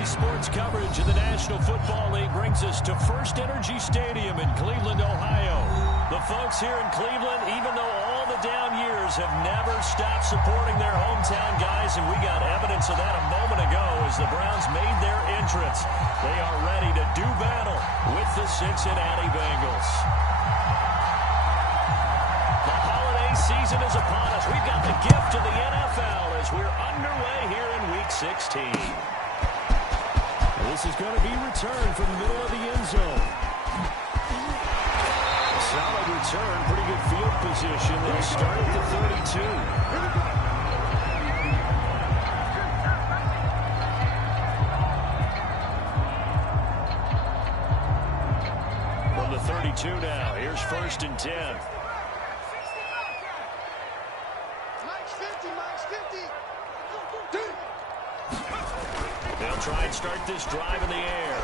Daily sports coverage of the National Football League brings us to First Energy Stadium in Cleveland, Ohio. The folks here in Cleveland, even though all the down years, have never stopped supporting their hometown guys, and we got evidence of that a moment ago as the Browns made their entrance. They are ready to do battle with the Cincinnati Bengals. The holiday season is upon us. We've got the gift of the NFL as we're underway here in Week 16. This is going to be returned from the middle of the end zone. Solid return, pretty good field position. They'll start at the 32. From the 32 now, here's 1st and 10. They'll try and start this drive in the air.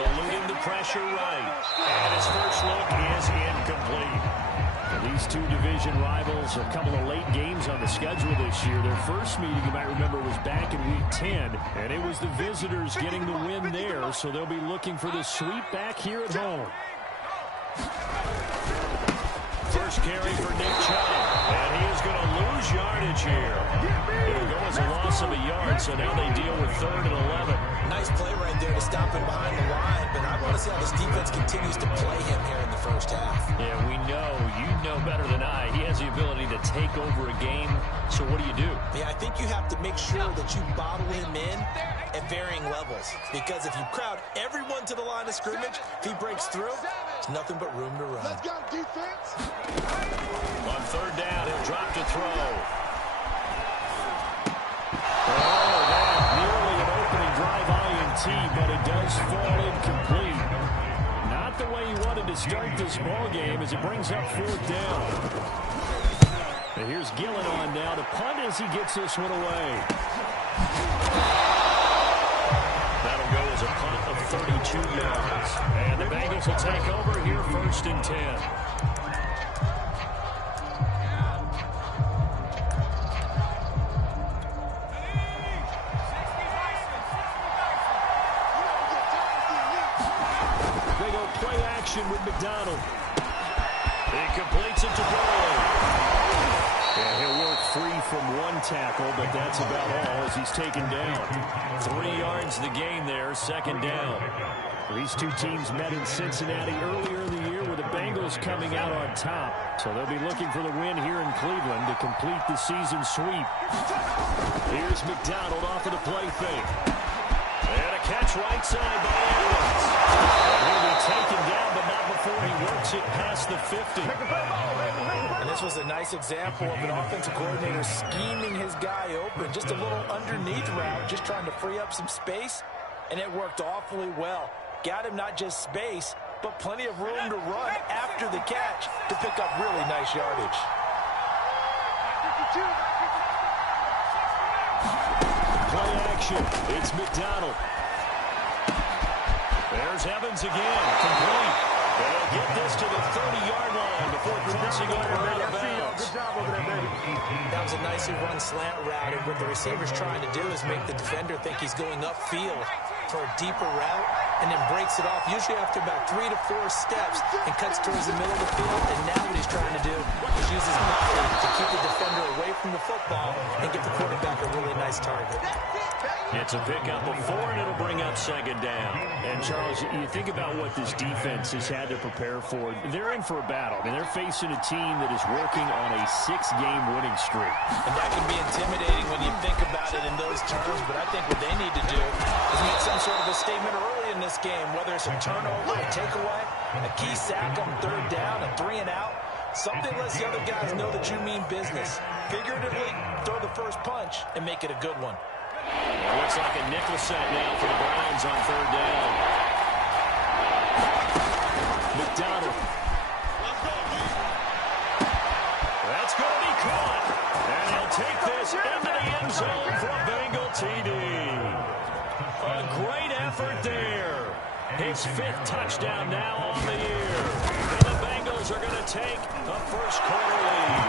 Eluding the pressure right. And his first look is incomplete. Now, these two division rivals, a couple of late games on the schedule this year. Their first meeting, you might remember, was back in Week 10. And it was the visitors getting the win there. So they'll be looking for the sweep back here at home. First carry for Nick Chubb. And he is going to lose yardage here. It'll go as a loss of a yard, so now they deal with 3rd and 11. Nice play right there to stop him behind the line, but I want to see how this defense continues to play him here in the first half. Yeah, we know. You know better than I. He has the ability to take over a game, so what do? Yeah, I think you have to make sure that you bottle him in at varying levels, because if you crowd everyone to the line of scrimmage, if he breaks through, there's nothing but room to run. Let's go, defense. On 3rd down, he'll drop to throw. Nearly an opening drive INT, but it does fall incomplete. Not the way he wanted to start this ball game as it brings up 4th down. And here's Gillen on now to punt as he gets this one away. That'll go as a punt of 32 yards. And the Bengals will take over here 1st and 10. With McDonald. He completes it to Gurley. And he'll work free from one tackle, but that's about all as he's taken down. 3 yards the gain there, 2nd down. These two teams met in Cincinnati earlier in the year with the Bengals coming out on top. So they'll be looking for the win here in Cleveland to complete the season sweep. Here's McDonald off of the play fake. And a catch right side by Evans. And he'll be taken down, but not before he works it past the 50. And this was a nice example of an offensive coordinator scheming his guy open. Just a little underneath route, just trying to free up some space. And it worked awfully well. Got him not just space, but plenty of room to run after the catch to pick up really nice yardage. Play action. It's McDonald. There's Evans again. Complete. They'll get this to the 30-yard line before crossing over out of bounds. Good job over there, baby. That was a nicely run slant route, and what the receiver's trying to do is make the defender think he's going upfield for a deeper route, and then breaks it off, usually after about 3 to 4 steps, and cuts towards the middle of the field. And now what he's trying to do is use his body to keep the defender away from the football and give the quarterback a really nice target. It's a pickup of 4, and it'll bring up 2nd down. And, Charles, you think about what this defense has had to prepare for. They're in for a battle. I mean, they're facing a team that is working on a 6-game winning streak. And that can be intimidating when you think about it in those terms, but I think what they need to do is make some sort of a statement early in this game, whether it's a turnover, a takeaway, a key sack on 3rd down, a 3-and-out. Something lets the other guys know that you mean business. Figuratively, throw the first punch and make it a good one. It looks like a nickel set now for the Browns on 3rd down. McDonald. That's going to be caught. And he'll take this into the end zone for a Bengal TD. A great effort there. His 5th touchdown now on the year. And the Bengals are going to take a first quarter lead.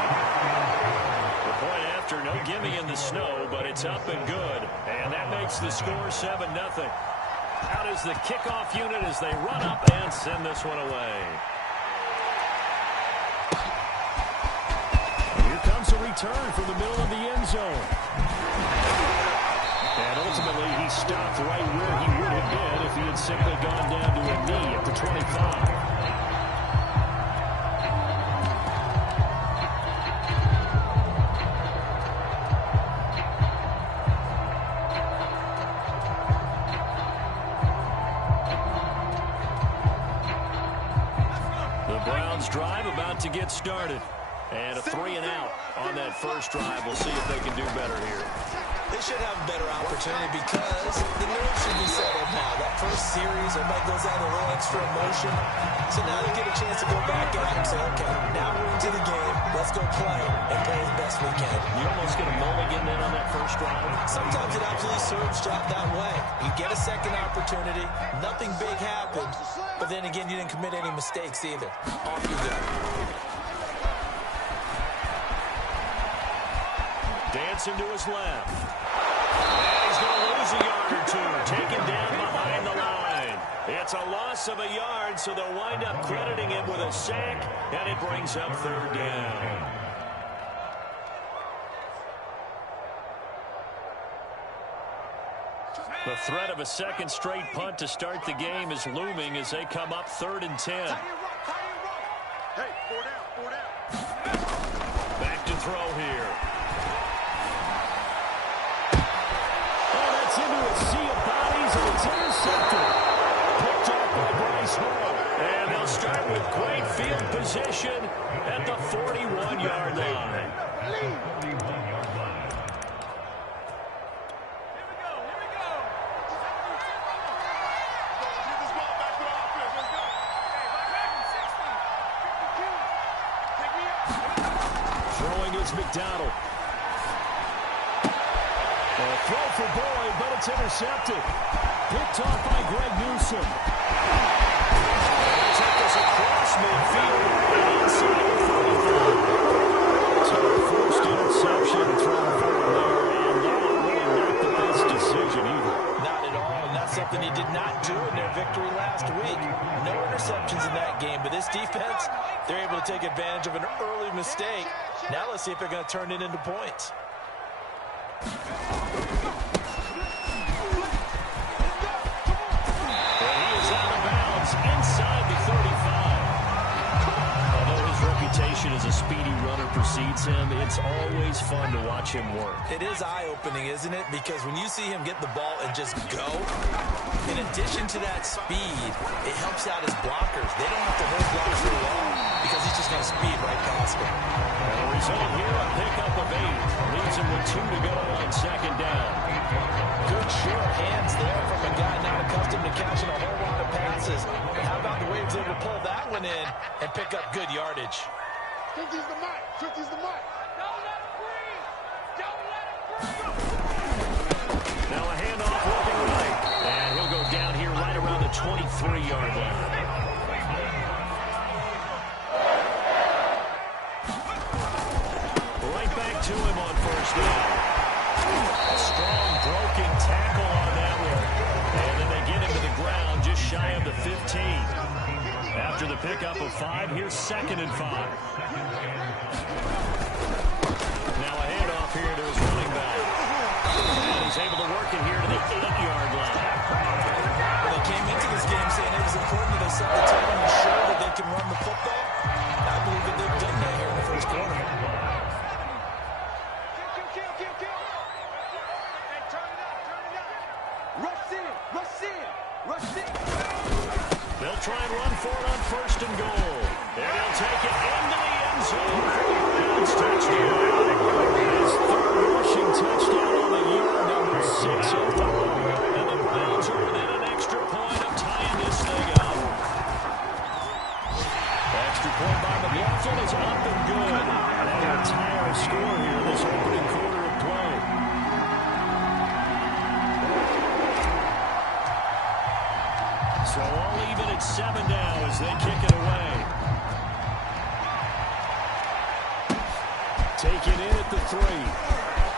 The point after No gimme in the snow, but it's up and good. And that makes the score 7-0. Out is the kickoff unit as they run up and send this one away. Here comes a return from the middle of the end zone. And ultimately, he stopped right where he would have been if he had simply gone down to a knee at the 25. Drive about to get started. And a 3-and-out on that first drive. We'll see if they can do better here. They should have a better opportunity because the nerves should be settled now. That first series, everybody goes out a little extra emotion. So now they get a chance to go back out and say, okay, now we're into the game. Let's go play and play as best we can. You almost get a mulligan then on that first drive. Sometimes it absolutely serves Jeff that way. You get a second opportunity. Nothing big happened. But then again, you didn't commit any mistakes either. Off you go. Dancing to his left. And he's going to lose a yard or two. Taken down behind the line. It's a loss of a yard, so they'll wind up crediting it with a sack, and it brings up third down. The threat of a second straight punt to start the game is looming as they come up 3rd and 10. Hey, 4 down. Back to throw here. Into a sea of bodies, and it's intercepted. Picked off by Bryce Hall. And they'll start with great field position at the 41-yard line. Here we go. Get this ball back to the offense. Let's go. Hey, Throwing is McDonald. A throw for Boyd, but it's intercepted. Picked off by Greg Newsom. Take us across midfield and inside the 35. So first interception thrown forward there, and that really not the best decision either. Not at all, and that's something he did not do in their victory last week. No interceptions in that game, but this defense, they're able to take advantage of an early mistake. Now let's see if they're going to turn it into points. Inside the 35. Although his reputation as a speedy runner precedes him, it's always fun to watch him work. It is eye-opening, isn't it? Because when you see him get the ball and just go, in addition to that speed, it helps out his blockers. They don't have to hold blocks for long because he's just going to speed right past them. And the result here, a pickup of 8. Leaves him with 2 to go on 2nd down. Good sure hands there from a guy not accustomed to catching a whole lot of passes. And how about the way he was able to pull that one in and pick up good yardage? 50's the mic. 50's the mic. Don't let him breathe. Don't let him breathe. Now a handoff looking right. And he'll go down here right around the 23-yard line. Right back to him on 1st down. A strong broken tackle on that one. And then they get him to the ground just shy of the 15. After the pickup of 5, here's 2nd and 5. Now a handoff here to his running back. And he's able to work it here to the 8-yard line. Well, they came into this game saying it was important that they set the tone and show that they can run the football. I believe that they've done that here in the first quarter. They'll try and run for it on 1st and goal. And they'll take it into the end zone for the Browns touchdown. His 3rd rushing touchdown on the year, number 6 overall. And the Browns are within an extra point of tying this thing up. Extra point by McLaughlin is up and good. And they'll tie our score here this opening quarter of play. So all even at 7 now as they kick it away. Taken in at the 3.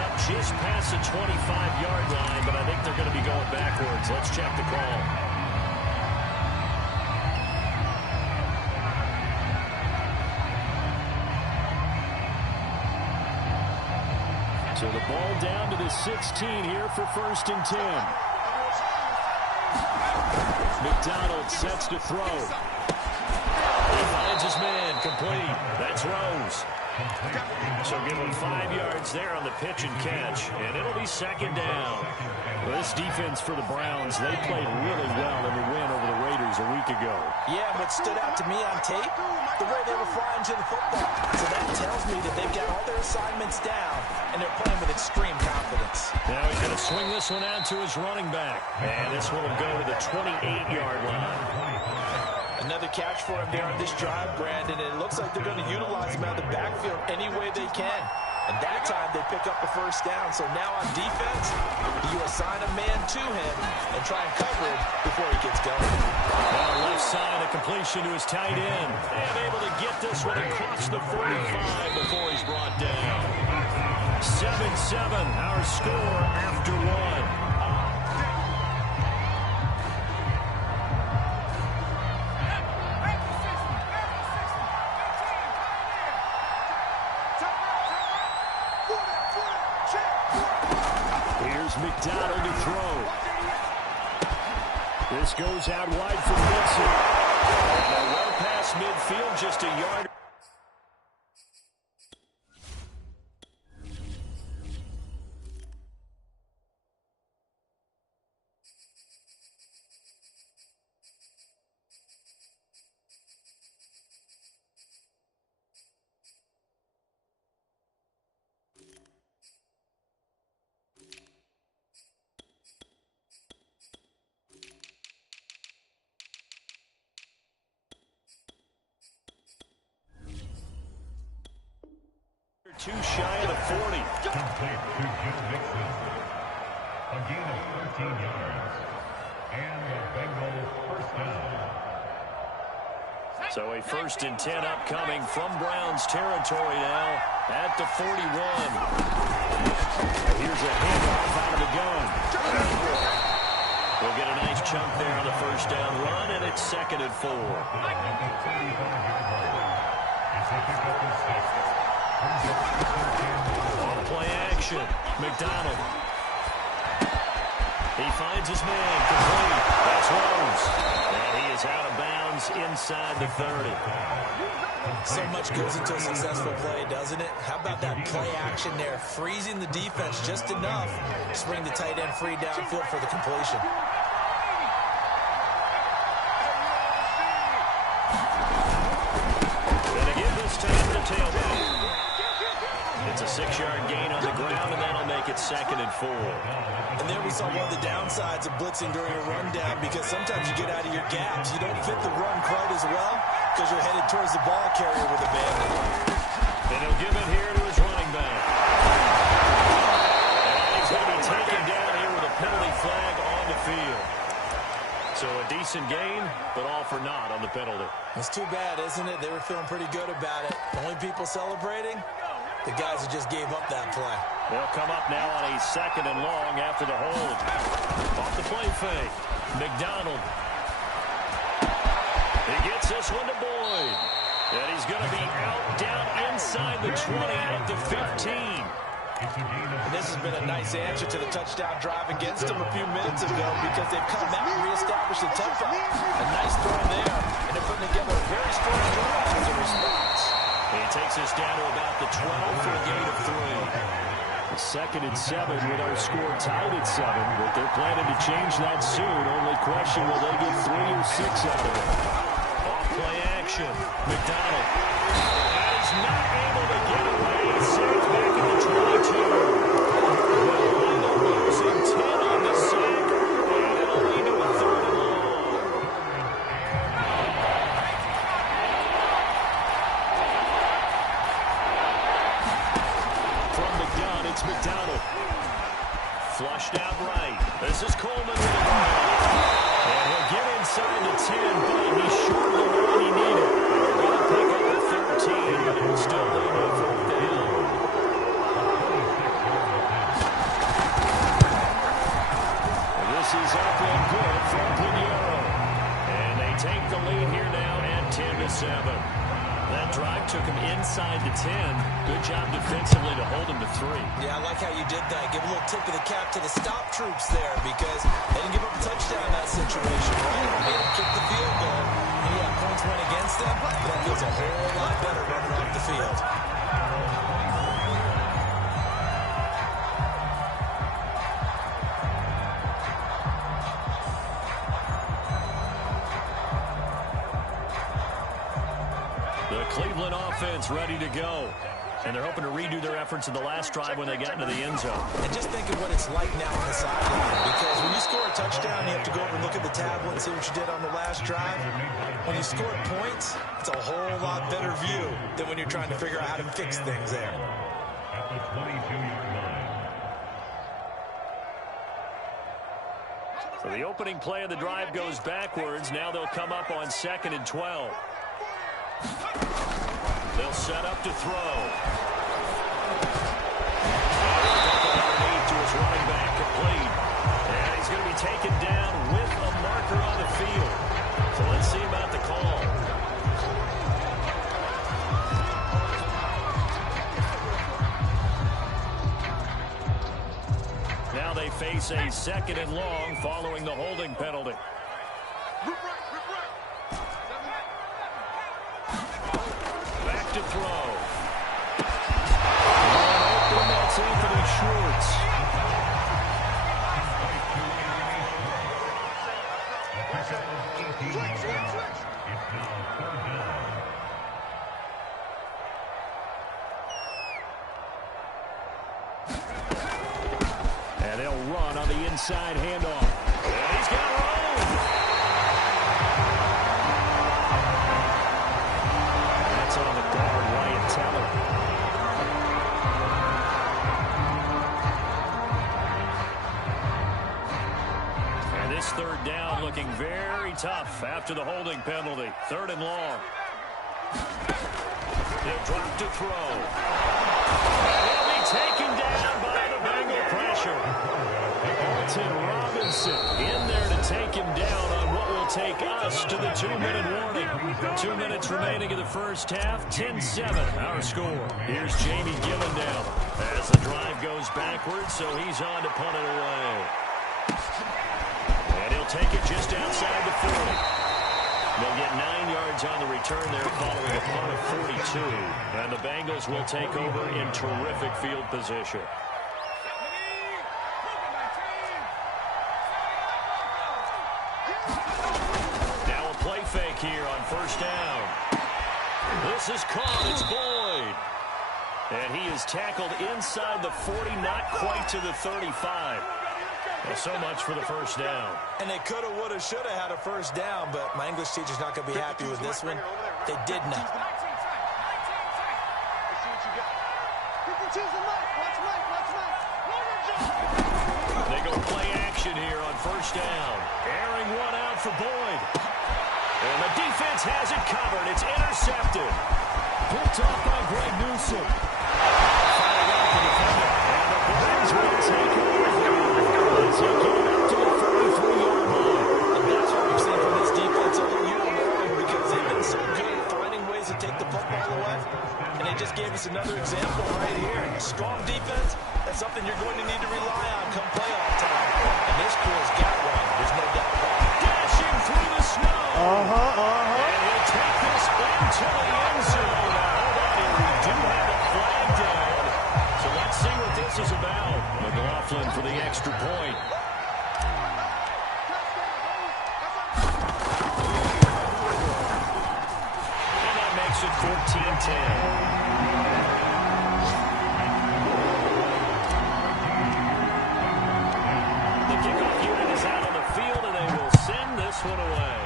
up just past the 25-yard line, but I think they're going to be going backwards. Let's check the call. So the ball down to the 16 here for 1st and 10. McDonald sets to throw. He finds his man, complete. That's Rose. So give him 5 yards there on the pitch and catch, and it'll be 2nd down. Well, this defense for the Browns, they played really well in the win over the Raiders a week ago. Yeah, what stood out to me on tape, the way they were flying to the football. So that tells me that they've got all their assignments down, and they're playing with extreme confidence. Now he's going to swing this one out to his running back, and this one will go to the 28-yard line. Another catch for him there on this drive, Brandon, and it looks like they're going to utilize him out of the backfield any way they can. And that time they pick up the 1st down. So now on defense, you assign a man to him and try and cover him before he gets going. Now left side, a completion to his tight end. And able to get this one across the 45 before he's brought down. 7-7, our score after 1. McDonald to throw. This goes out wide for Wilson. And well past midfield, just a yard. Too shy of the 40. Complete to Joe Mixon. A gain of 13 yards. And the Bengals 1st down. So a 1st and 10 upcoming from Browns territory now at the 41. Here's a handoff out of the gun. We'll get a nice chunk there on the 1st down run, and it's 2nd and 4. On play action, McDonald. He finds his man, complete. That's Rose. And he is out of bounds inside the 30. So much goes into a successful play, doesn't it? How about that play action there, freezing the defense just enough to bring the tight end free downfield for the completion. Gonna give this time to the tailback. It's a 6-yard gain on the ground, and that'll make it 2nd and 4. And there we saw one of the downsides of blitzing during a rundown, because sometimes you get out of your gaps. You don't fit the run quite as well because you're headed towards the ball carrier with a bandit. And he'll give it here to his running back. And he's going to be taken down here with a penalty flag on the field. So a decent gain, but all for naught on the penalty. It's too bad, isn't it? They were feeling pretty good about it. Only people celebrating, the guys who just gave up that play. They'll come up now on a 2nd and long after the hold. Off the play fake. McDonald. He gets this one to Boyd. And he's going to be out down inside the 20 at the 15. And this has been a nice answer to the touchdown drive against them a few minutes ago, because they've come out and reestablished the tempo. A nice throw there, and they're putting together a very strong drive as a response. He takes us down to about the 12 for a gain of 3. 2nd and 7 with our score tied at 7, but they're planning to change that soon. Only question, will they get 3 or 6 out of it? Off play action. McDonald. And he's not able to get away. Sacked back at the 22. Well, losing 10 on the sack, and it'll lead to a 3rd and long. From the gun, it's McDonald. Flushed out right. This is Coleman with the ball. And he'll get inside the 10, but he's short of the line he needed. They're going to pick up the 13, but it will still lead to a 4th down. take a lead here now at 10-7. That drive took him inside the 10. Good job defensively to hold him to 3. Yeah, I like how you did that. Give a little tip of the cap to the stop troops there because they didn't give up a touchdown in that situation, right? They didn't kick the field goal. And yeah, points went against them. That feels a whole lot better running off the field. The Cleveland offense ready to go. And they're hoping to redo their efforts in the last drive when they got into the end zone. And just think of what it's like now on the sideline. Because when you score a touchdown, you have to go over and look at the tablet and see what you did on the last drive. When you score points, it's a whole lot better view than when you're trying to figure out how to fix things there. At the 22-yard line. So the opening play of the drive goes backwards. Now they'll come up on 2nd and 12. They'll set up to throw. Underneath to his running back, complete. And he's going to be taken down with a marker on the field. So let's see about the call. Now they face a 2nd and long following the holding penalty. Back to throw. Open, that's Anthony Schwartz. And they'll run on the inside handoff. And he's got room. That's on the guard, Ryan Teller. And this 3rd down looking very tough after the holding penalty. 3rd and long. They'll drop to throw. He'll be taken down by the Bengal pressure. Alton Robinson in there to take him down on what will take us to the 2-minute warning. 2 minutes remaining in the first half. 10-7 our score. Here's Jamie Gillendown as the drive goes backwards, so he's on to punt it away. And he'll take it just outside the 40. They'll get 9 yards on the return there following a punt of 42. And the Bengals will take over in terrific field position. Now a play fake here on 1st down. This is caught. It's Boyd. And he is tackled inside the 40, not quite to the 35. Well, so much for the 1st down. And they could have, would have, should have had a 1st down, but my English teacher's not going to be happy with this one. They did not. They go play action here on 1st down. Airing one out for Boyd. And the defense has it covered. It's intercepted. Picked off by Greg Newsom. Fighting out the defender. And the Browns will take over. So going up to the 43-yard line. And that's what we've seen from this defense all year long because they've been so good at finding ways to take the football away. And they just gave us another example right here. Strong defense, that's something you're going to need to rely on come playoff time. And this crew's got one. There's no doubt about it. Dashing through the snow. And he'll take this into the end zone. Hold on here. We do have a flag down. So let's see what this is about. McLaughlin for the extra point. And that makes it 14-10. The kickoff unit is out on the field, and they will send this one away.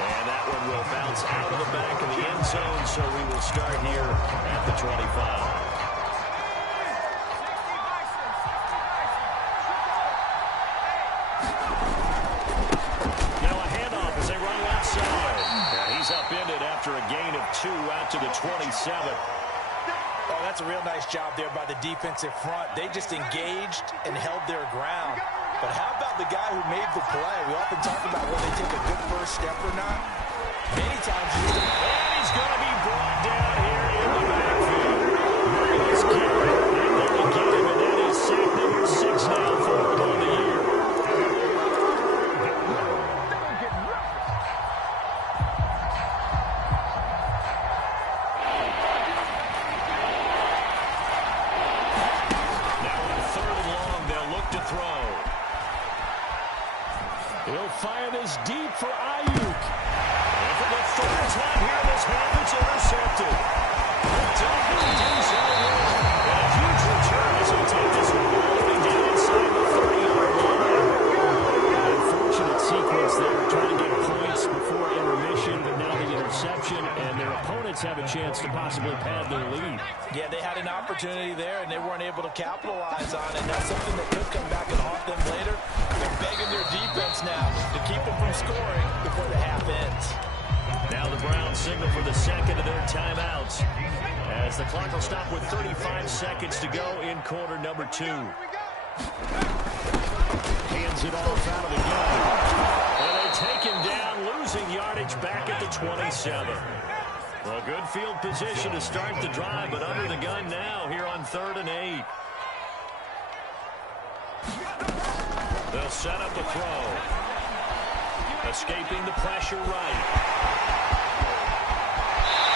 And that one will bounce out of the back of the end zone, so we will start here at the 25. Upended after a gain of 2 out to the 27. Oh, that's a real nice job there by the defensive front. They just engaged and held their ground. But how about the guy who made the play? We often talk about whether they take a good first step or not. Many times you need to... And he's going to be brought down here in the backfield. Myles Garrett in there to get him, and that is sack number 6 now for him on the year. He'll fire this deep for Ayuk. And for the third time here, this half it's intercepted. And a huge return as he'll take this one all the way down inside the 30-yard line. An unfortunate sequence there, trying to get points before intermission, but now the interception, and their opponents have a chance to possibly pad their lead. Yeah, they had an opportunity there, and they weren't able to capitalize on it. That's something that could come back and haunt them later. They're begging their defense now to keep them from scoring before the half ends. Now the Browns signal for the second of their timeouts, as the clock will stop with 35 seconds to go in quarter number 2. Hands it off out of the gun. And they take him down, losing yardage back at the 27. Well, good field position to start the drive, but under the gun now here on 3rd and 8. They'll set up a throw. Escaping the pressure right.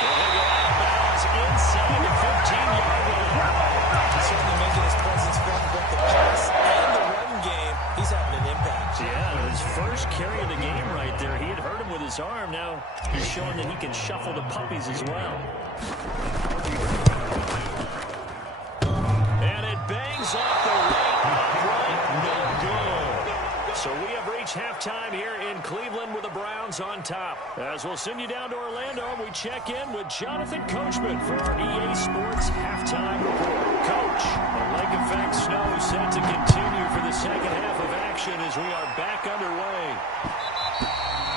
They'll go out of bounds inside the 15-yard line. Certainly making his presence felt in both the pass and the run game. He's having an impact. Yeah, his first carry of the game right there. He had hurt him with his arm. Now he's showing that he can shuffle the puppies as well. And it bangs off the right upright. No good. So we have reached halftime here in Cleveland with the Browns on top. As we'll send you down to Orlando, we check in with Jonathan Coachman for our EA Sports Halftime Report. Coach, the lake effect snow set to continue for the second half of action as we are back underway.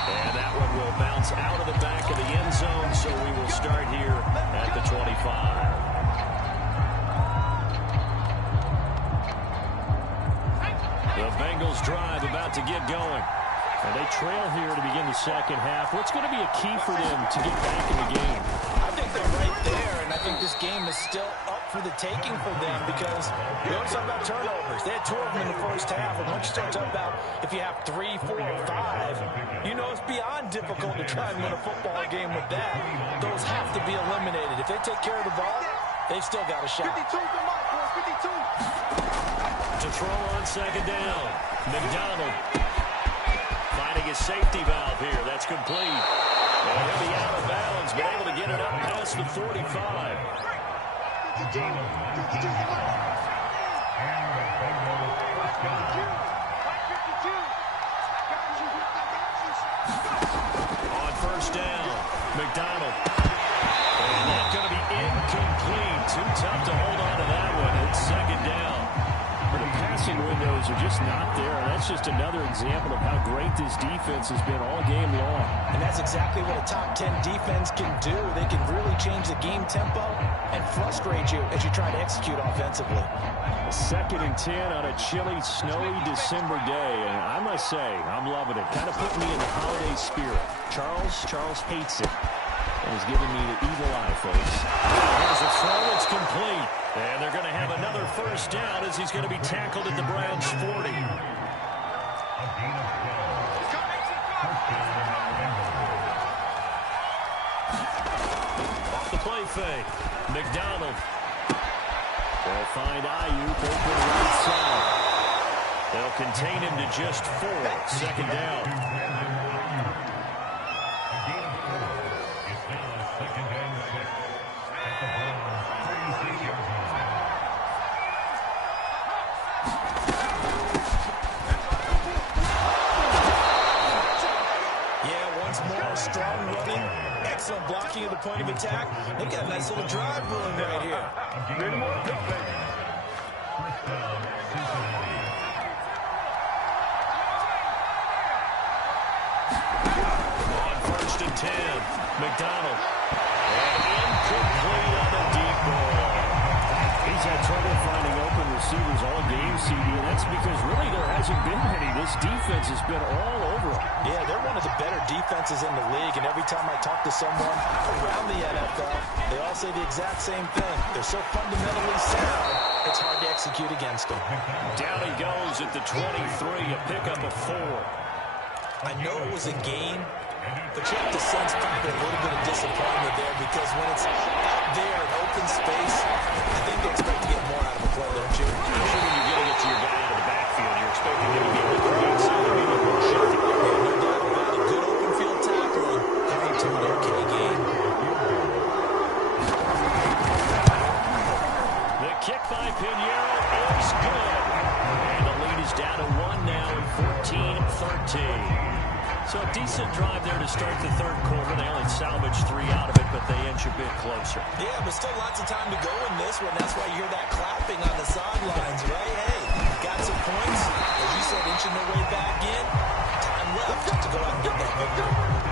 And that one will bounce out of the back of the end zone, so we will start here at the 25. The Bengals drive about to get going. And they trail here to begin the second half. What's going to be a key for them to get back in the game? I think they're right there, and I think this game is still up for the taking for them because we always talk about turnovers. They had 2 of them in the first half, and once you start talking about if you have 3, 4, or 5, you know it's beyond difficult to try and win a football game with that. Those have to be eliminated. If they take care of the ball, they've still got a shot. 52 for Mike, 52. To throw on second down. McDonald finding his safety valve here. That's complete. And he'll be out of bounds, but able to get it up past the 45. 52. 52 for Mike. And the Bengals first down. Mike 52. On first down, McDonald. And that's going to be incomplete. Too tough to hold on to that one. It's second down. But the passing windows are just not there. And that's just another example of how great this defense has been all game long. And that's exactly what a top 10 defense can do. They can really change the game tempo and frustrate you as you try to execute offensively. 2nd and 10 on a chilly, snowy December day. And I must say, I'm loving it. Kind of put me in the holiday spirit. Charles hates it. And he's giving me the evil eye, folks. There's a throw. It's complete. And they're going to have another first down as he's going to be tackled at the Browns' 40. Off the play fake. McDonald. They'll find Ayuk open right side. They'll contain him to just 4. Second down. Strong running, excellent blocking at the point of attack. They've got a nice little drive rolling right here. On 1st and 10, McDonald. And incomplete on the deep ball. He he's had trouble finding open receivers all game, CD, and that's because really there hasn't been any. This defense has been all over him. Yeah, they're one of the better defenses in the league, and every time I talk to someone around the NFL, they all say the exact same thing. They're so fundamentally sound, it's hard to execute against them. Down he goes at the 23, a pickup of 4. I know it was a gain, but you have to sense probably a little bit of disappointment there because when it's out there in open space, I think they expect to get more out of a play, don't you? Usually when you're getting it to your guy out of the backfield, you're expecting him to be able to create something a little more shifty. Yeah, no doubt about it. Good open field tackling, coming to an okay game. The kick by Pinheiro is good. And the lead is down to 1 now in 14-13. So a decent drive there to start the third quarter. They only salvaged 3 out of it, but they inch a bit closer. Yeah, but still lots of time to go in this one. That's why you hear that clapping on the sidelines, right? Hey, got some points. As you said, inching their way back in. Time left to go out and get that victory.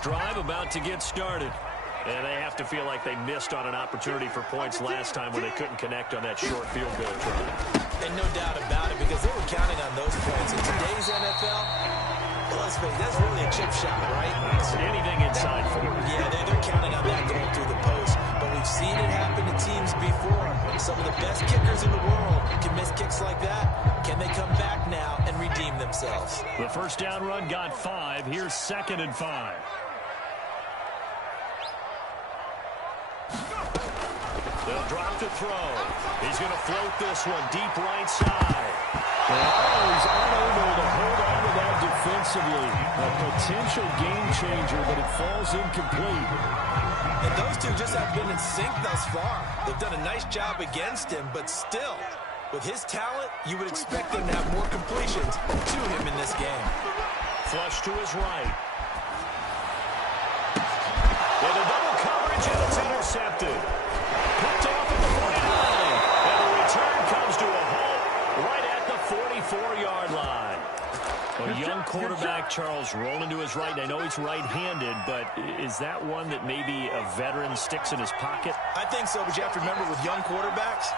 Drive about to get started. And they have to feel like they missed on an opportunity for points last time when they couldn't connect on that short field goal try. And no doubt about it, because they were counting on those points. In today's NFL, well, let's face it, that's really a chip shot, right? It's anything inside 40. Yeah, they're counting on that going through the post. But we've seen it happen to teams before. Some of the best kickers in the world can miss kicks like that. Can they come back now and redeem themselves? The first down run got 5. Here's 2nd and 5. They'll drop to throw. He's going to float this one deep right side. Oh, he's unable to hold on to that defensively. A potential game changer, but it falls incomplete. And those two just have been in sync thus far. They've done a nice job against him, but still, with his talent, you would expect him to have more completions to him in this game. Flush to his right. With a double coverage, and it's intercepted. Picked off at the 49. And the return comes to a halt right at the 44-yard line. A young quarterback, Charles, rolling to his right. I know he's right-handed, but is that one that maybe a veteran sticks in his pocket? I think so, but you have to remember with young quarterbacks,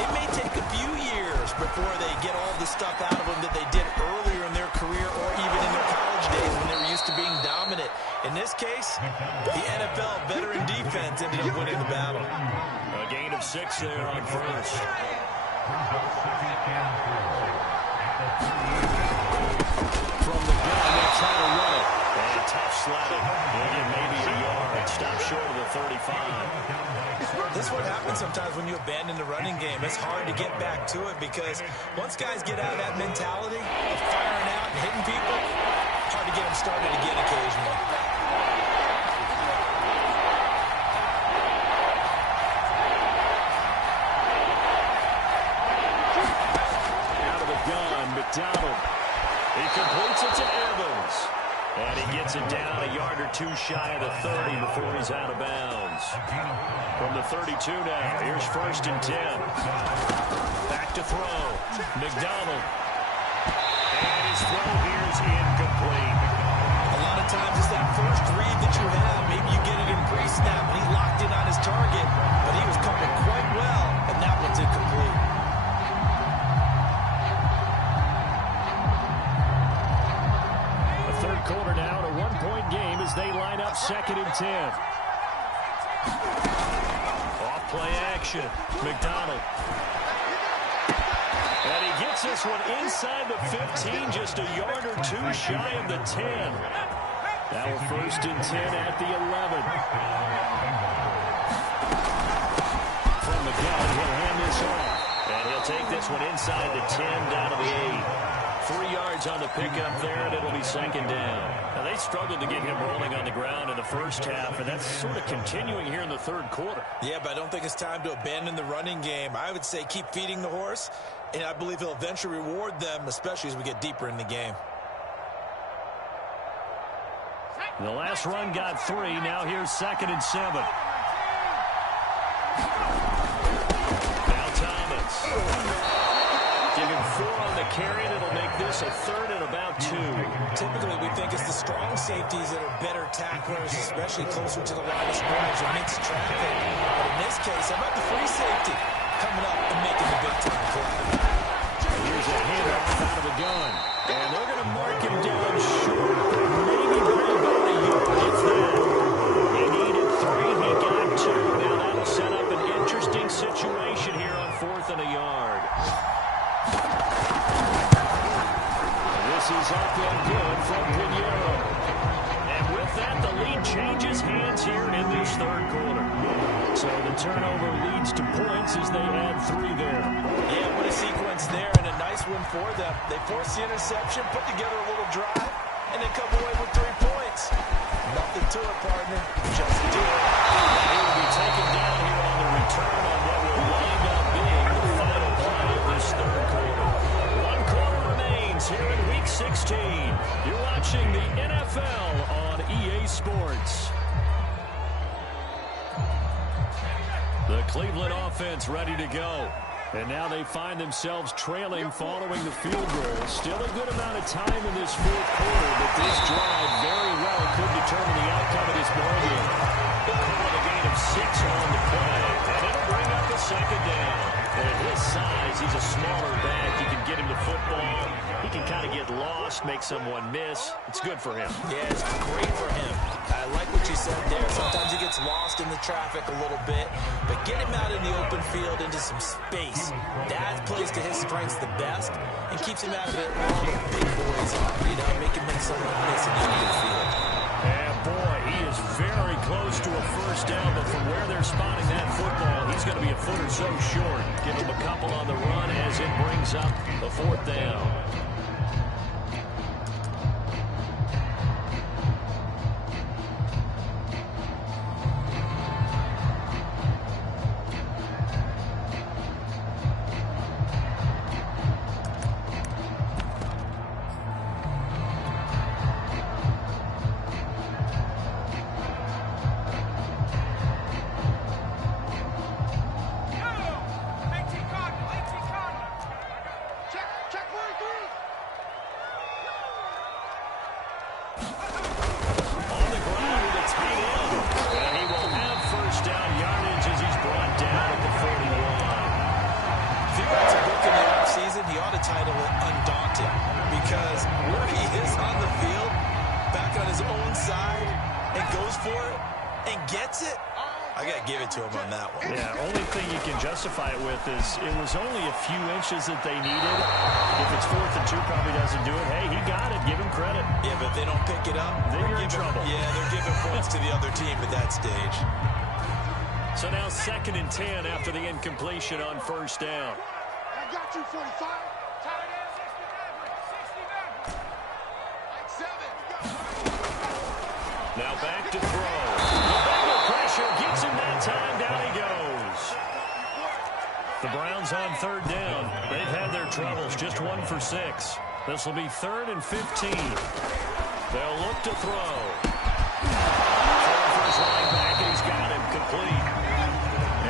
it may take a few years before they get all the stuff out of them that they did earlier in their career or even in their college days when they were used to being dominant. In this case, the NFL veteran defense ended up winning the battle. A gain of 6 there on first. From the gun, they'll try to run it. And tough sledding. Maybe a yard. Stop short of the 35. This is what happens sometimes when you abandon the running game. It's hard to get back to it because once guys get out of that mentality of firing out and hitting people, hard to get them started again occasionally. Out of the gun, McDonald. He completes it to Evans. And he gets it down a yard or 2 shy of the 30 before he's out of bounds. From the 32 now, here's 1st and 10. Back to throw. McDonald. And his throw here is incomplete. A lot of times it's that first read that you have. Maybe you get it in pre-snap, and he locked in on his target, but he was covered quite well, and that one's incomplete. Third quarter now, a 1-point game as they line up 2nd and 10. Off play action. McDonald. And he gets this one inside the 15, just a yard or 2 shy of the 10. Now we're 1st and 10 at the 11. From the gun, he'll hand this off. And he'll take this one inside the 10 down to the 8. 3 yards on the pickup there, and it'll be 2nd down. Now, they struggled to get him rolling on the ground in the first half, and that's sort of continuing here in the third quarter. Yeah, but I don't think it's time to abandon the running game. I would say keep feeding the horse, and I believe he'll eventually reward them, especially as we get deeper in the game. The last run got 3. Now here's 2nd and 7. Now Thomas. Give him 4 on the carry, and it'll make this a 3rd and about 2. Typically, we think it's the strong safeties that are better tacklers, especially closer to the line of scrimmage or mixed traffic. But in this case, how about the free safety coming up and making the big-time play? Here's a handoff out of the gun. And they're going to mark him down short. Maybe bring about a yard if that. He needed 3. He got 2. Now that'll set up an interesting situation here on 4th and a yard. This is up and good from Pinheiro. And with that, the lead changes hands here in this 3rd quarter. So the turnover leads to points as they add 3 there. Yeah, what a sequence there, and a nice one for them. They force the interception, put together a little drive, and then come away with 3 points. Nothing to it, partner. Just do it. He will be taken down here on the return on what will wind up being the final play of this 3rd quarter. 1 quarter remains here in Week 16. You're watching the NFL on EA Sports. The Cleveland offense ready to go. And now they find themselves trailing following the field goal. Still a good amount of time in this 4th quarter, but this drive very well could determine the outcome of this ball game. They'll call it a gain of 6 on the play, and it'll bring up a 2nd down. At his size, he's a smaller back. You can get him the football. He can kind of get lost, make someone miss. It's good for him. Yeah, it's great for him. I like what you said there. Sometimes he gets lost in the traffic a little bit, but get him out in the open field into some space. That plays to his strengths the best and keeps him out of it where all the big boys are. You know, make him make someone miss in the open field. And boy, he is very close to a 1st down, but from where they're spotting that football, he's going to be a foot or so short. Give him a couple on the run as it brings up a 4th down. It was only a few inches that they needed. If it's 4th and 2, probably doesn't do it. Hey, he got it. Give him credit. Yeah, but they don't pick it up. Then you're in trouble. Yeah, they're giving points to the other team at that stage. So now 2nd and 10 after the incompletion on 1st down. I got you, 45. Now back to throw. The Bengal pressure gets him that time. Down he goes. The Browns on 3rd down. They've had their troubles. Just 1 for 6. This will be 3rd and 15. They'll look to throw. For his running back, and he's got him complete.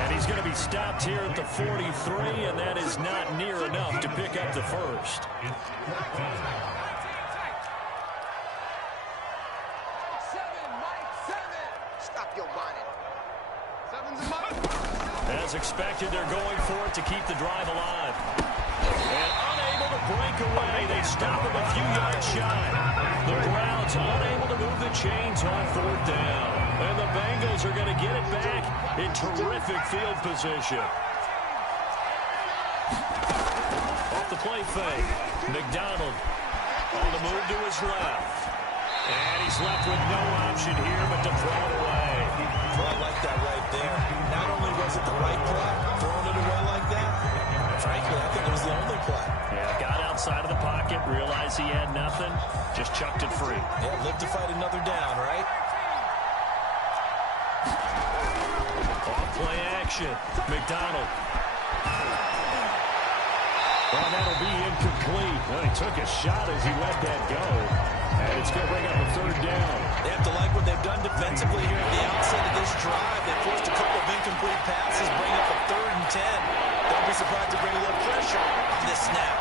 And he's going to be stopped here at the 43, and that is not near enough to pick up the 1st. As expected, they're going for it to keep the drive alive. And unable to break away. They stop him a few yards shy. The Browns unable to move the chains on 4th down. And the Bengals are going to get it back in terrific field position. Off the play fake. McDonald on the move to his left. And he's left with no option here but to throw it away. Well, I like that right there. Not only was it the right play, throwing it away like that, frankly, I think it was the only play. Yeah, got outside of the pocket, realized he had nothing, just chucked it free. Yeah, live to fight another down, right? Off play action. McDonald. Well, that'll be incomplete. Well, he took a shot as he let that go. And it's going to bring up a 3rd down. They have to like what they've done defensively here at the outset of this drive. They forced a couple of incomplete passes bring up a 3rd and 10. Don't be surprised to bring a little pressure on this snap.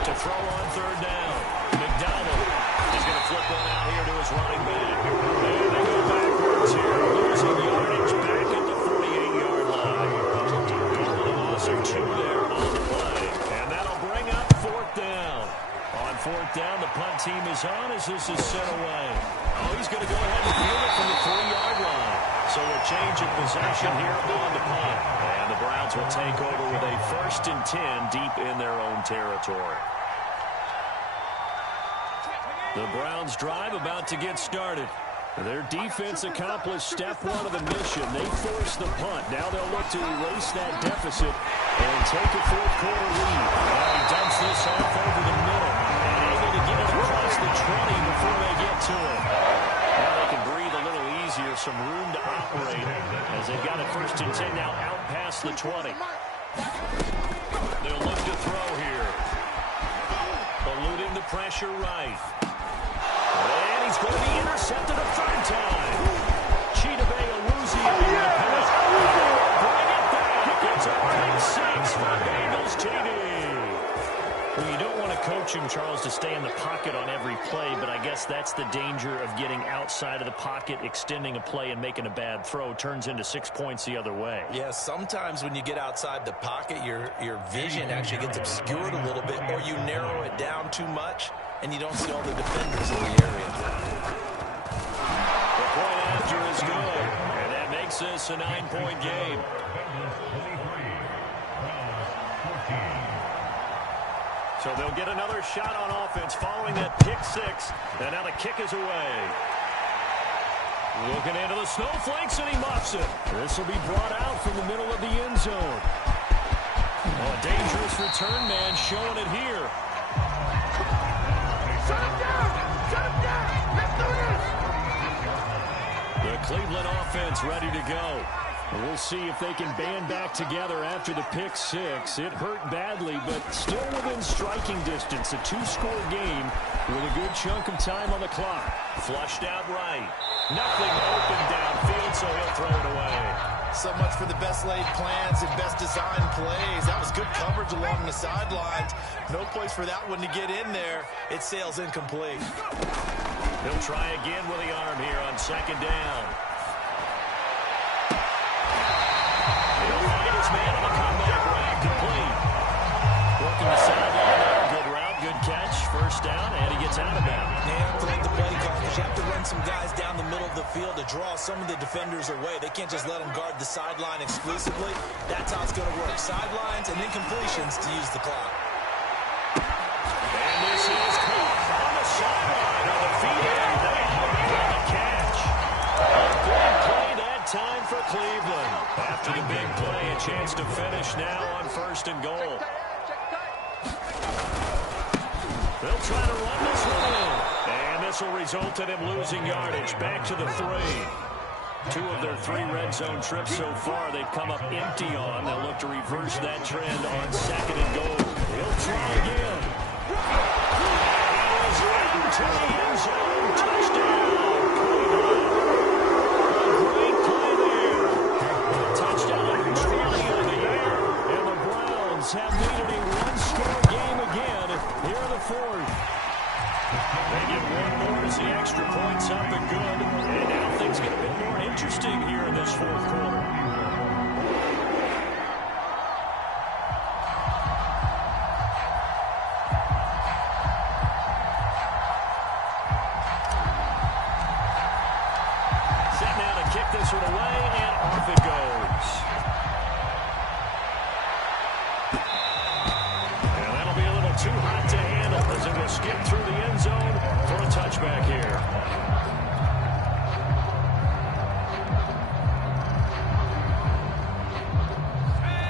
To throw on 3rd down. McDonald is going to flip one out here to his running back. And they go backwards here. Losing yardage back at the 48-yard line. A loss of 2 there on the play. And that'll bring up 4th down. On 4th down, the punt team is on as this is sent away. Oh, he's going to go ahead and field it from the 3-yard line. So a change of possession here on the punt. And the Browns will take over with a 1st and 10 deep in their own territory. The Browns drive about to get started. Their defense accomplished step 1 of the mission. They forced the punt. Now they'll look to erase that deficit and take a 4th quarter lead. Now he dumps this off over the middle and able to get it across the 20 before they get to it. Now they can breathe a little easier, some room to operate as they've got it 1st and 10 now out past the 20. They'll look to throw here. Eluding the pressure right. And he's going to be intercepted a 3rd time. Chidobe Awuzie. Bring it back. It's a big 6 for Bengals TD. Well, you don't want to coach him, Charles, to stay in the pocket on every play, but I guess that's the danger of getting outside of the pocket, extending a play, and making a bad throw. Turns into 6 points the other way. Yeah, sometimes when you get outside the pocket, your vision actually gets obscured a little bit, or you narrow it down too much, and you don't see all the defenders in the area. The point after is good, and that makes this a 9-point game. So they'll get another shot on offense following that pick 6, and now the kick is away. Looking into the snowflakes, and he muffs it. This will be brought out from the middle of the end zone. Oh, a dangerous return man showing it here. Shut him down! Shut him down! Let's do this! The Cleveland offense ready to go. We'll see if they can band back together after the pick 6. It hurt badly, but still within striking distance. A 2-score game with a good chunk of time on the clock. Flushed out right. Nothing open downfield, so he'll throw it away. So much for the best laid plans and best designed plays. That was good coverage along the sidelines. No place for that one to get in there. It sails incomplete. He'll try again with the arm here on 2nd down. He'll find his man on the comeback route. Complete. Working the sideline. Good route, good catch. 1st down, and he gets out of bounds. They have to make the play call because you have to run some guys down the middle of the field to draw some of the defenders away. They can't just let them guard the sideline exclusively. That's how it's going to work. Sidelines and incompletions to use the clock. And this is caught on the sideline of the feet. And the catch. A good play that time for Cleveland. After the big play, a chance to finish now on 1st and goal. They'll try to run this one in. And this will result in him losing yardage. Back to the 3. 2 of their 3 red zone trips so far they've come up empty on. They'll look to reverse that trend on 2nd and goal. He'll try again. He is into the end zone. Touchdown. A great play there. Touchdown 20 on the air. And the Browns have made it a 1-score game again here in the 4th. They get 1 more as the extra points up and good. And now things get a bit more interesting here in this 4th quarter. Set now to kick this one away, and off it goes. And that'll be a little too hot to handle as it will skip through the end zone for a touchback here.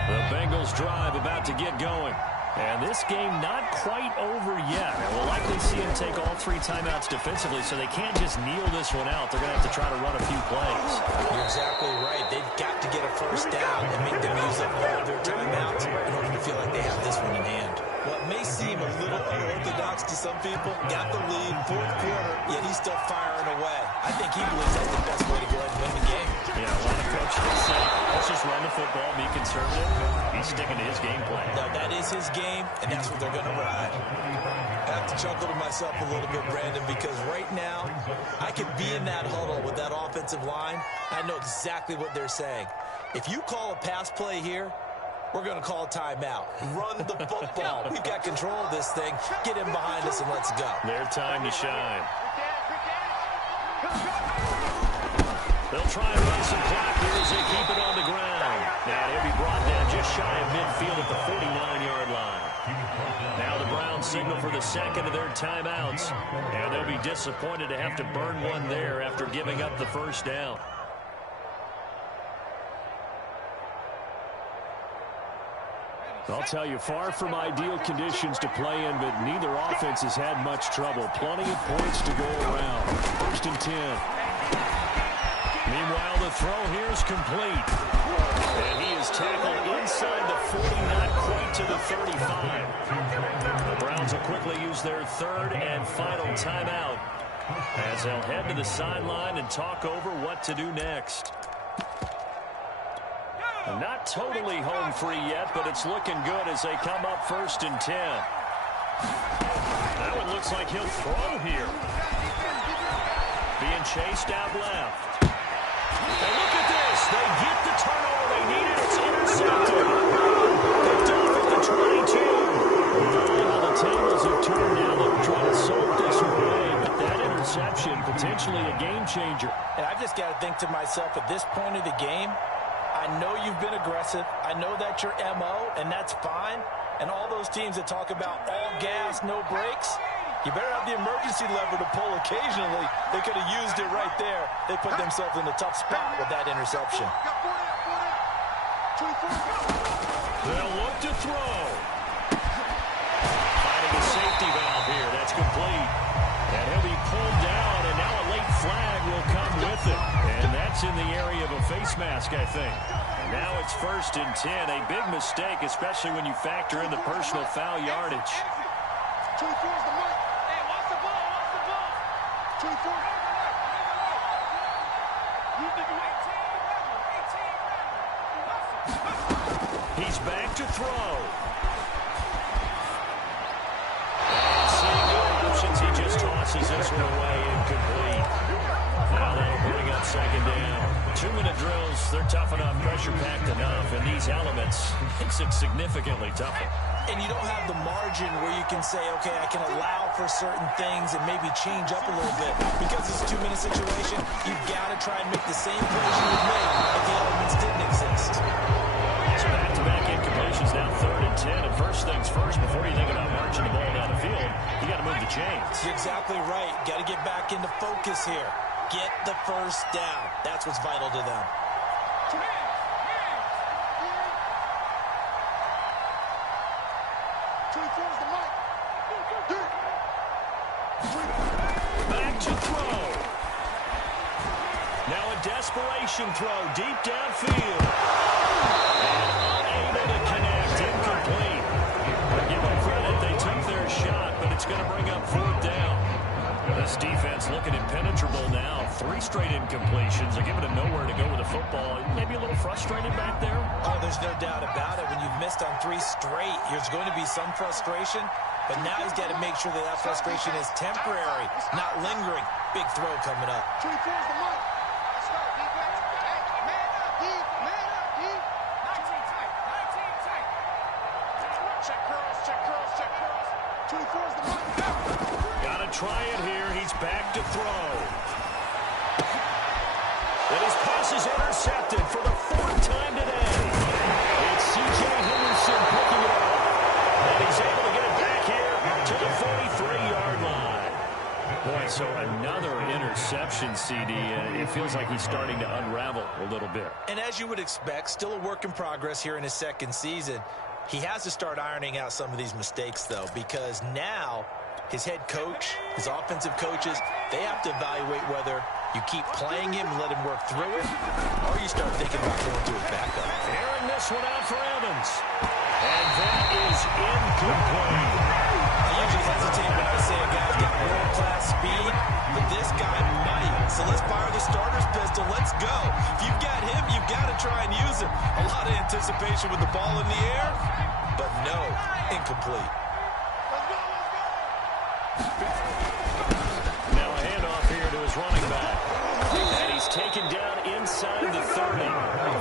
The Bengals drive about to get going. And this game not quite over yet. And we'll likely see him take all 3 timeouts defensively, so they can't just kneel this one out. They're going to have to try to run a few plays. You're exactly right. They've got to get a 1st down and make them use up all of their timeouts in order to feel like they have this one in hand. What may seem a little unorthodox to some some people. Got the lead, fourth quarter, yet he's still firing away. I think he believes that's the best way to go ahead and win the game. Yeah, a lot of coaches will say, let's just run the football, be conservative. He's sticking to his game plan. No, that is his game, and that's what they're going to ride. I have to chuckle to myself a little bit, Brandon, because right now, I could be in that huddle with that offensive line. I know exactly what they're saying. If you call a pass play here, we're going to call a timeout. Run the football. We've got control of this thing. Get him behind us and let's go. Their time to shine. They'll try and run some clock here as they keep it on the ground. Now he'll be brought down just shy of midfield at the 49-yard line. Now the Browns signal for the second of their timeouts. And they'll be disappointed to have to burn one there after giving up the first down. I'll tell you, far from ideal conditions to play in, but neither offense has had much trouble. Plenty of points to go around. 1st and 10. Meanwhile, the throw here is complete. And he is tackled inside the 40, not quite to the 35. The Browns will quickly use their third and final timeout as they'll head to the sideline and talk over what to do next. Not totally home free yet, but it's looking good as they come up 1st and 10. That one looks like he'll throw here. Being chased out left. And look at this. They get the turnover they needed. It's intercepted. Picked off at the 22. Well, the tables have turned now. They've tried to sort this away, but that interception, potentially a game changer. And I've just got to think to myself, at this point of the game, I know you've been aggressive. I know that's your MO, and that's fine. And all those teams that talk about all gas, no brakes, you better have the emergency lever to pull occasionally. They could have used it right there. They put themselves in a tough spot with that interception. They'll look to throw. Finding a safety valve here. That's complete. And he'll be pulled down, and now a late flag will come with it. And that's in the area of a face mask, I think. And now it's 1st and 10. A big mistake, especially when you factor in the personal foul yardage. 24's the mark. Hey, watch the ball, watch the ball. 24. You think you 18? He's back to throw. And seeing no options, he just tosses this one away, incomplete. Now that'll bring up 2nd down. 2-minute drills, they're tough enough, pressure-packed enough, and these elements makes it significantly tougher. And you don't have the margin where you can say, okay, I can allow for certain things and maybe change up a little bit. Because it's a 2-minute situation, you've got to try and make the same plays you would make if the elements didn't exist. So back-to-back incompletions, now 3rd and 10. And first things first, before you think about marching the ball down the field, you got to move the chains. You're exactly right. Got to get back into focus here. Get the first down. That's what's vital to them. Back to throw. Now a desperation throw deep downfield. And unable to connect. Incomplete. Give them credit. They took their shot, but it's going to bring up 4th down. This defense looking impenetrable now. 3 straight incompletions. They're giving him nowhere to go with the football. Maybe a little frustrated back there. Oh, there's no doubt about it. When you've missed on 3 straight, there's going to be some frustration. But now he's got to make sure that that frustration is temporary, not lingering. Big throw coming up. 24's the mark. Let's go, defense. Hey, man up, D. Man up, D. 19 tight. 19 tight. Check curls, check curls, check curls. 24's the mark. Got to try it here. He's back to throw. And his pass is intercepted for the 4th time today. It's C.J. Henderson picking it up. And he's able to get it back here to the 43-yard line. Boy, so another interception, CD. It feels like he's starting to unravel a little bit. And as you would expect, still a work in progress here in his 2nd season. He has to start ironing out some of these mistakes, though, because now his head coach, his offensive coaches, they have to evaluate whether you keep playing him and let him work through it, or you start thinking about going to his backup. Airing this one out for Evans. And that is incomplete. I usually hesitate when I say a guy's got world-class speed, but this guy might. So let's fire the starter's pistol. Let's go. If you've got him, you've got to try and use him. A lot of anticipation with the ball in the air, but no, incomplete. Now a handoff here to his running back. And he's taken down inside the 30.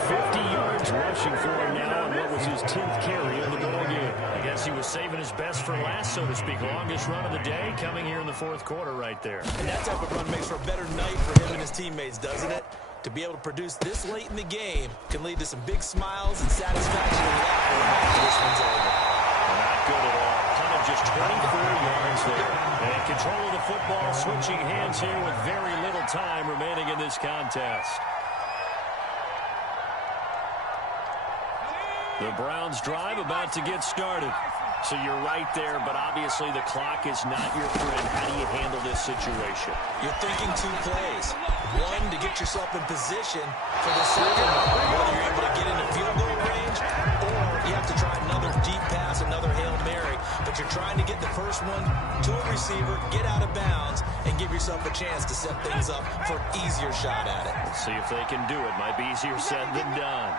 50 yards rushing for him now on what was his 10th carry of the ball game. I guess he was saving his best for last, so to speak. Longest run of the day coming here in the fourth quarter right there. And that type of run makes for a better night for him and his teammates, doesn't it? To be able to produce this late in the game can lead to some big smiles and satisfaction in the locker room after this one's over. Not good at all. Punt of just 24 yards there. And in control of the football, switching hands here with very little time remaining in this contest. The Browns drive about to get started. So you're right there, but obviously the clock is not your friend. How do you handle this situation? You're thinking two plays. One, to get yourself in position for the second one, whether you're able to get into field goal range or you have to try another deep pass, another Hail Mary. But you're trying to get the first one to a receiver, get out of bounds, and give yourself a chance to set things up for an easier shot at it. Let's see if they can do it. Might be easier said than done.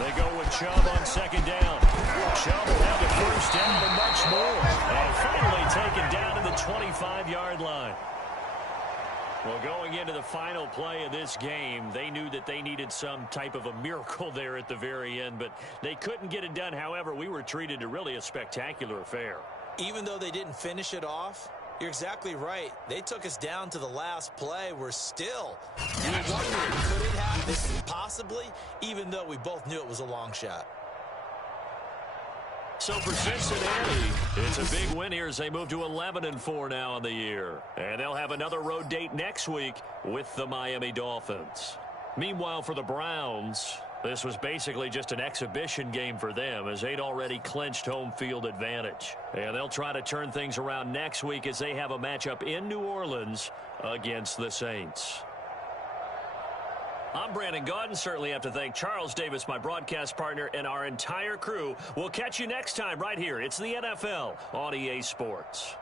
They go with Chubb on second down. Chubb will have the first down and much more. And finally taken down to the 25-yard line. Well, going into the final play of this game, they knew that they needed some type of a miracle there at the very end, but they couldn't get it done. However, we were treated to really a spectacular affair. Even though they didn't finish it off, you're exactly right. They took us down to the last play. We're still wondering, could it happen possibly, even though we both knew it was a long shot. So for Cincinnati, it's a big win here as they move to 11-4 now on the year. And they'll have another road date next week with the Miami Dolphins. Meanwhile, for the Browns, this was basically just an exhibition game for them as they'd already clinched home field advantage. And they'll try to turn things around next week as they have a matchup in New Orleans against the Saints. I'm Brandon Gaudin. Certainly have to thank Charles Davis, my broadcast partner, and our entire crew. We'll catch you next time right here. It's the NFL on EA Sports.